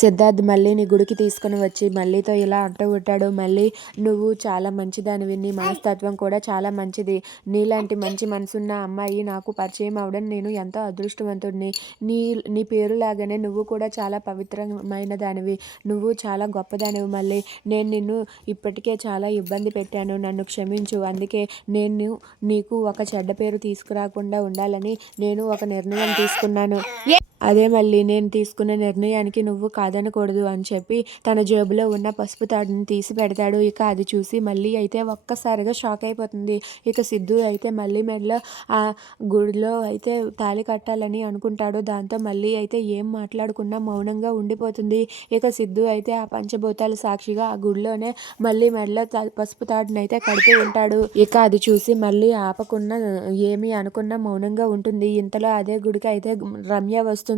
సిద్ధార్థ్ మళ్ళీని గుడికి తీసుకుని వచ్చి మళ్ళీతో ఇలా అంటూ ఉంటాడు. మళ్ళీ నువ్వు చాలా మంచిదానివి నీ మనస్తత్వం కూడా చాలా మంచిది. నీలాంటి మంచి మనసున్న అమ్మాయి నాకు పరిచయం అవడం నేను ఎంతో అదృష్టవంతుడిని. నీ నీ పేరు లాగానే నువ్వు కూడా చాలా పవిత్రమైన దానివి నువ్వు చాలా గొప్పదానివి మళ్ళీ. నేను నిన్ను ఇప్పటికే చాలా ఇబ్బంది పెట్టాను. నన్ను క్షమించు. అందుకే నేను నీకు ఒక చెడ్డ పేరు తీసుకురాకుండా ఉండాలని నేను ఒక నిర్ణయం తీసుకున్నాను. అదే మళ్ళీ నేను తీసుకున్న నిర్ణయానికి నువ్వు కాదనకూడదు అని చెప్పి తన జేబులో ఉన్న పసుపు తాడుని తీసి పెడతాడు. ఇక అది చూసి మళ్ళీ అయితే ఒక్కసారిగా షాక్ అయిపోతుంది. ఇక సిద్ధు అయితే మళ్ళీ మెడలో ఆ గుడిలో అయితే తాళి కట్టాలని అనుకుంటాడు. దాంతో మళ్ళీ అయితే ఏం మాట్లాడకుండా మౌనంగా ఉండిపోతుంది. ఇక సిద్ధు అయితే ఆ పంచభూతాల సాక్షిగా ఆ గుడిలోనే మళ్ళీ మెడలో పసుపు తాడుని అయితే కడుతూ ఉంటాడు. ఇక అది చూసి మళ్ళీ ఆపకుండా ఏమీ అనుకున్నా మౌనంగా ఉంటుంది. ఇంతలో అదే గుడికి అయితే రమ్య వస్తుంది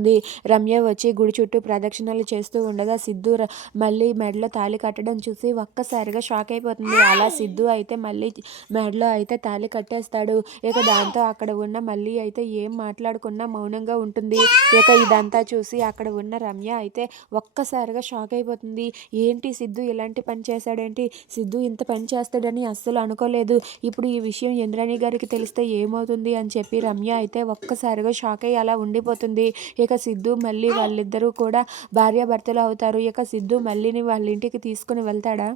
రమ్య వచ్చి గుడి చుట్టూ ప్రదక్షిణలు చేస్తూ ఉండగా సిద్ధు ర- మళ్ళీ మెడలో తాళి కట్టడం చూసి ఒక్కసారిగా షాక్ అయిపోతుంది. అలా సిద్ధు అయితే మళ్ళీ మెడలో అయితే తాళి కట్టేస్తాడు. ఇక దాంతో అక్కడ ఉన్న మళ్ళీ అయితే ఏం మాట్లాడకుండా మౌనంగా ఉంటుంది. ఇక ఇదంతా చూసి అక్కడ ఉన్న రమ్య అయితే ఒక్కసారిగా షాక్ అయిపోతుంది. ఏంటి సిద్ధు ఇలాంటి పని చేశాడేంటి? సిద్ధు ఇంత పని చేస్తాడని అస్సలు అనుకోలేదు. ఇప్పుడు ఈ విషయం ఇంద్రాణి గారికి తెలిస్తే ఏమవుతుంది అని చెప్పి రమ్య అయితే ఒక్కసారిగా షాక్ అయ్యి అలా ఉండిపోతుంది. ఇక సిద్ధు మళ్ళీ వాళ్ళిద్దరూ కూడా భార్యాభర్తలు అవుతారు. ఇక సిద్ధు మళ్ళీని వాళ్ళ ఇంటికి తీసుకుని వెళ్తాడా?